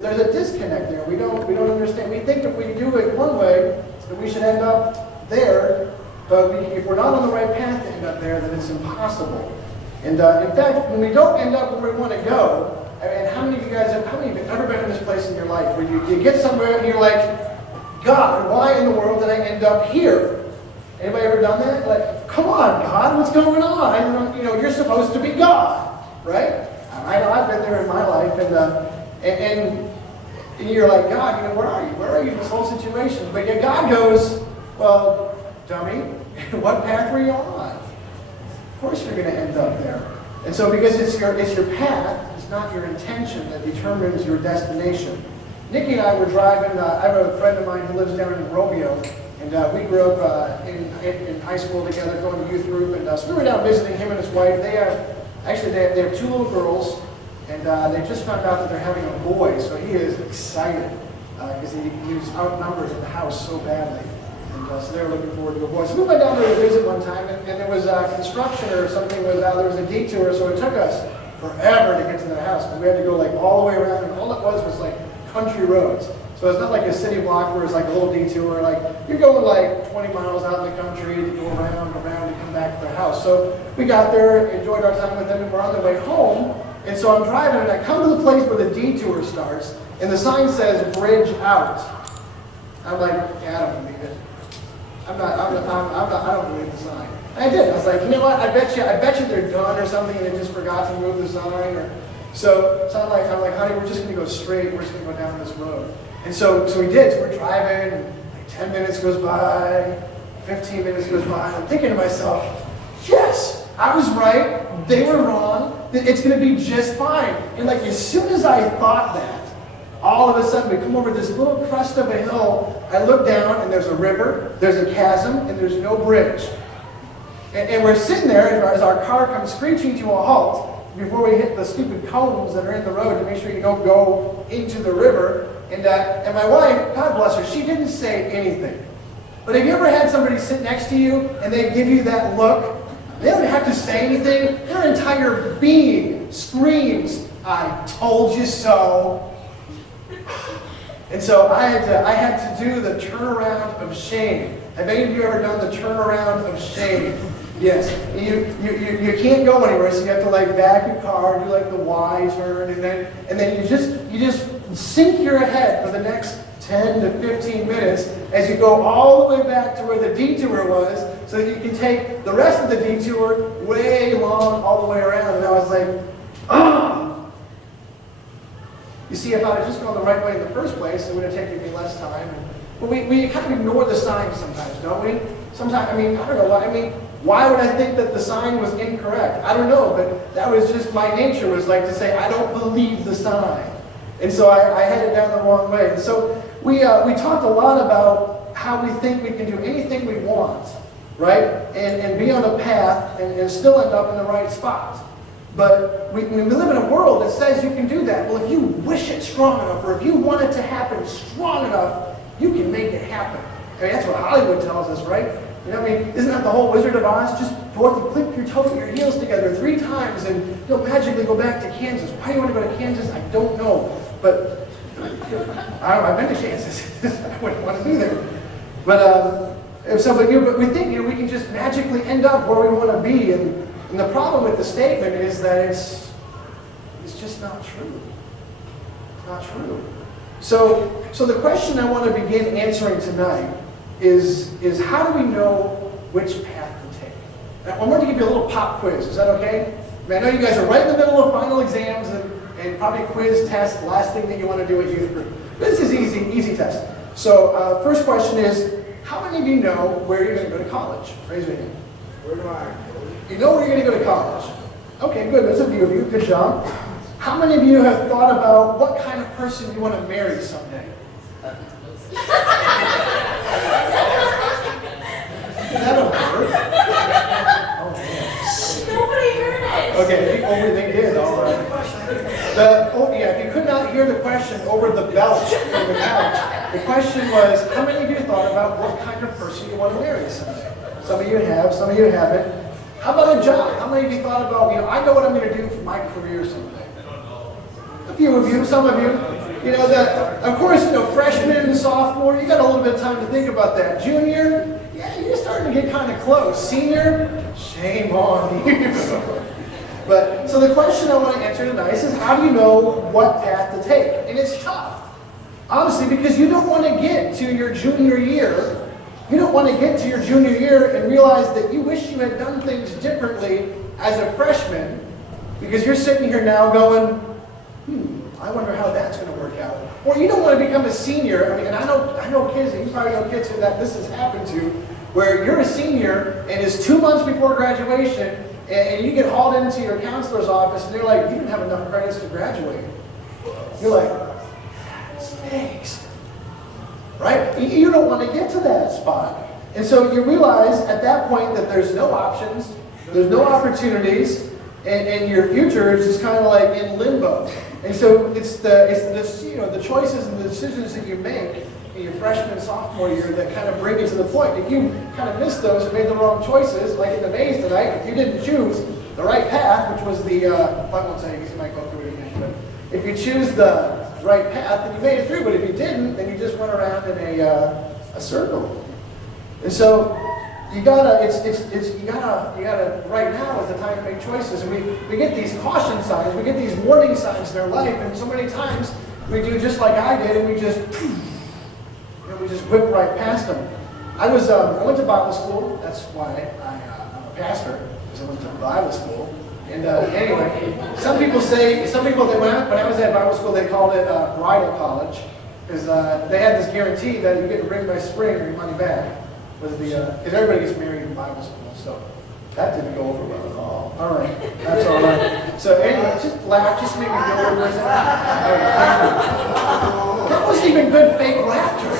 There's a disconnect there. We don't understand. We think if we do it one way, that we should end up there. But if we're not on the right path to end up there, then it's impossible. And in fact, when we don't end up where we want to go, and how many of you guys have ever been in this place in your life where you get somewhere and you're like, God, why in the world did I end up here? Anybody ever done that? Like, come on, God, what's going on? You're supposed to be God, right? I know I've been there in my life, and you're like, God, where are you? Where are you in this whole situation? But yet God goes, well, dummy, what path were you on? Of course you're going to end up there. And so because it's your path, it's not your intention that determines your destination. Nikki and I were driving, I have a friend of mine who lives down in Robio, and we grew up in high school together, going to youth group, and so we were down visiting him and his wife. They have two little girls, and they just found out that they're having a boy, so he is excited because he was outnumbered in the house so badly. And so they were looking forward to a boy. So we went down there to visit one time, and there was construction or something, there was a detour, so it took us forever to get to the house. We had to go all the way around, and all it was like country roads. So it's not like a city block where it's like a little detour. You're going 20 miles out in the country to go around and come back to the house. So we got there, enjoyed our time with them, and we're on the way home. And so I'm driving, and I come to the place where the detour starts, and the sign says "Bridge Out." I'm like, yeah, I don't believe it. I don't believe the sign. And I did. I was like, you know what? I bet you they're done or something, and they just forgot to move the sign. So I'm like, honey, we're just going to go straight. We're just going to go down this road. And so we did. So we're driving, and 10 minutes goes by, 15 minutes goes by. I'm thinking to myself, yes, I was right. They were wrong. It's going to be just fine. And as soon as I thought that, all of a sudden we come over this little crest of a hill. I look down, and there's a river, there's a chasm, and there's no bridge. And we're sitting there as our car comes screeching to a halt before we hit the stupid cones that are in the road to make sure you don't go into the river. And my wife, God bless her, she didn't say anything. But have you ever had somebody sit next to you and they give you that look? They don't have to say anything. Their entire being screams, "I told you so." And so I had to do the turnaround of shame. Have any of you ever done the turnaround of shame? Yes. You can't go anywhere, so you have to back your car, do the Y turn, and then you just sink your head for the next 10 to 15 minutes as you go all the way back to where the detour was, so that you can take the rest of the detour way long all the way around. And I was like, ah! You see, if I had just gone the right way in the first place, it would have taken me less time. But we kind of ignore the signs sometimes, don't we? Sometimes, I don't know why. Why would I think that the sign was incorrect? I don't know, but that was just my nature, was to say, I don't believe the sign. And so I headed down the wrong way. And so we talked a lot about how we think we can do anything we want, right? And be on a path and still end up in the right spot. But we live in a world that says you can do that. Well, if you wish it strong enough, or if you want it to happen strong enough, you can make it happen. That's what Hollywood tells us, right? Isn't that the whole Wizard of Oz? Just click your heels together 3 times and you'll magically go back to Kansas. Why do you want to go to Kansas? I don't know. But I've been to Kansas. I wouldn't want to be there. But we think we can just magically end up where we want to be. And the problem with the statement is that it's just not true. It's not true. So the question I want to begin answering tonight is how do we know which path to take? Now, I'm going to give you a little pop quiz. Is that okay? I know you guys are right in the middle of final exams and probably quiz test, last thing that you want to do at youth group. This is easy test. So first question is, how many of you know where you're going to go to college? Raise your hand. Where do I? You know where you're going to go to college. Okay, good. There's a few of you. Good job. How many of you have thought about what kind of person you want to marry someday? Is that a word? Oh, man. Nobody heard it. Okay, they did. All right. If you could not hear the question over the belch from the couch, the question was, how many of you thought about what kind of person you want to marry someday? Some of you have, some of you haven't. How about a job? How many of you thought about, I know what I'm going to do for my career someday? A few of you, some of you. Of course, freshman, sophomore, you got a little bit of time to think about that. Junior, yeah, you're starting to get kind of close. Senior, shame on you. But, so the question I want to answer tonight is, how do you know what path to take? And it's tough, honestly, because you don't want to get to your junior year. You don't want to get to your junior year and realize that you wish you had done things differently as a freshman, because you're sitting here now going, I wonder how that's going to work out. Or you don't want to become a senior. I mean, and I know kids, and you probably know kids that this has happened to, where you're a senior and it's 2 months before graduation, and you get hauled into your counselor's office, and they're like, you didn't have enough credits to graduate. You're like, thanks. Right? You don't want to get to that spot. And so you realize at that point that there's no options, there's no opportunities, and your future is just kind of like in limbo. And so it's the choices and the decisions that you make in your freshman, sophomore year that kind of bring you to the point. If you kind of missed those and made the wrong choices, like in the maze tonight, if you didn't choose the right path, which was the, I won't say because you might go through it again, but if you choose the right path, then you made it through. But if you didn't, then you just went around in a circle. And so you gotta right now is the time to make choices. And we get these caution signs, we get these warning signs in our life, and so many times we do just like I did, and we just whip right past them. I went to Bible school. That's why I'm a pastor, because I went to Bible school. And anyway, some people when I was at Bible school, they called it bridal college, because they had this guarantee that you get ring by spring or your money back. Because everybody gets married in Bible school, so that didn't go over well at all. All right, that's all right. So anyway, just laugh, just make me feel over it. That wasn't even good fake laughter.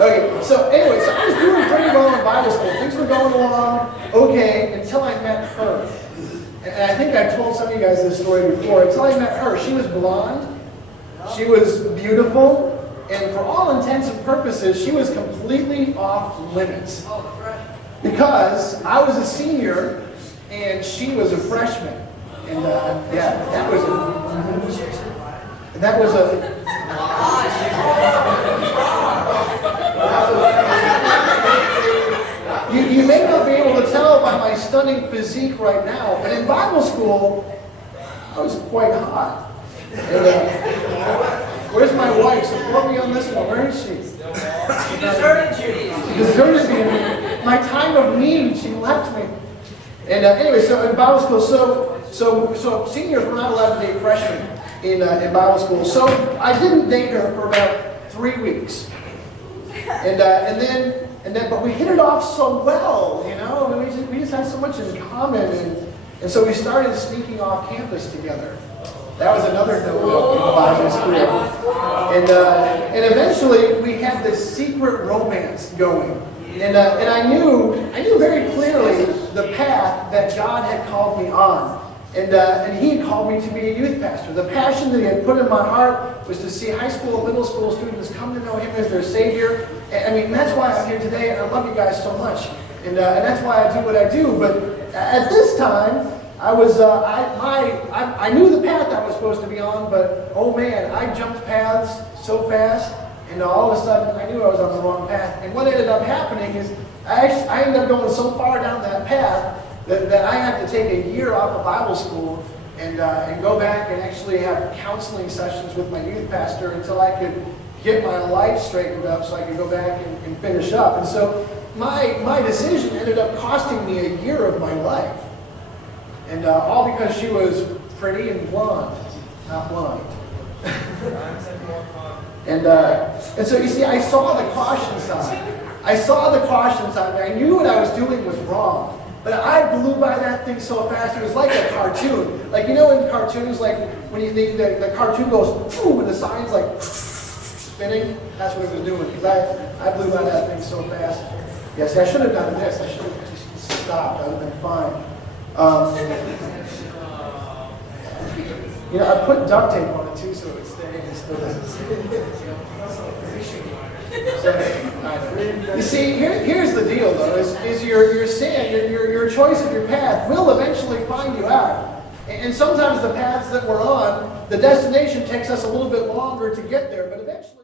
Okay, so anyway, so I was doing pretty well in Bible school. Things were going along okay until I met her. And I think I've told some of you guys this story before. Until I met her, she was blonde, she was beautiful, and for all intents and purposes, she was completely off limits. Because I was a senior and she was a freshman. And that was You may not be able to tell by my stunning physique right now, but in Bible school, I was quite hot. And, where's my wife? Support me on this one. Where is she? She deserted you. She deserted me. My time of need, she left me. And anyway, so in Bible school, so seniors were not allowed to date freshmen in Bible school. So I didn't date her for about 3 weeks. But we hit it off so well, we just had so much in common, and so we started sneaking off campus together. That was another no-no in Bible school. And eventually we had this secret romance going. And I knew very clearly the path that God had called me on. And he had called me to be a youth pastor. The passion that he had put in my heart was to see high school and middle school students come to know him as their Savior. I mean, that's why I'm here today, and I love you guys so much. And that's why I do what I do. But at this time, I knew the path I was supposed to be on, but oh man, I jumped paths so fast, and all of a sudden I knew I was on the wrong path. And what ended up happening is I ended up going so far down that path that I had to take a year off of Bible school and go back and actually have counseling sessions with my youth pastor until I could get my life straightened up so I could go back and finish up. And so my decision ended up costing me a year of my life. And all because she was pretty and blonde, not blind. And so you see, I saw the caution sign. I knew what I was doing was wrong. But I blew by that thing so fast, it was like a cartoon. Like, in cartoons, like when the cartoon goes, boom, and the sign's like spinning, that's what it was doing. Because I blew by that thing so fast. Yes, I should have done this. I should have just stopped. I would have been fine. I put duct tape on it too, so it would stay. You see, here's the deal, though: is your sin, your choice of your path will eventually find you out. And sometimes the paths that we're on the destination takes us a little bit longer to get there, but eventually.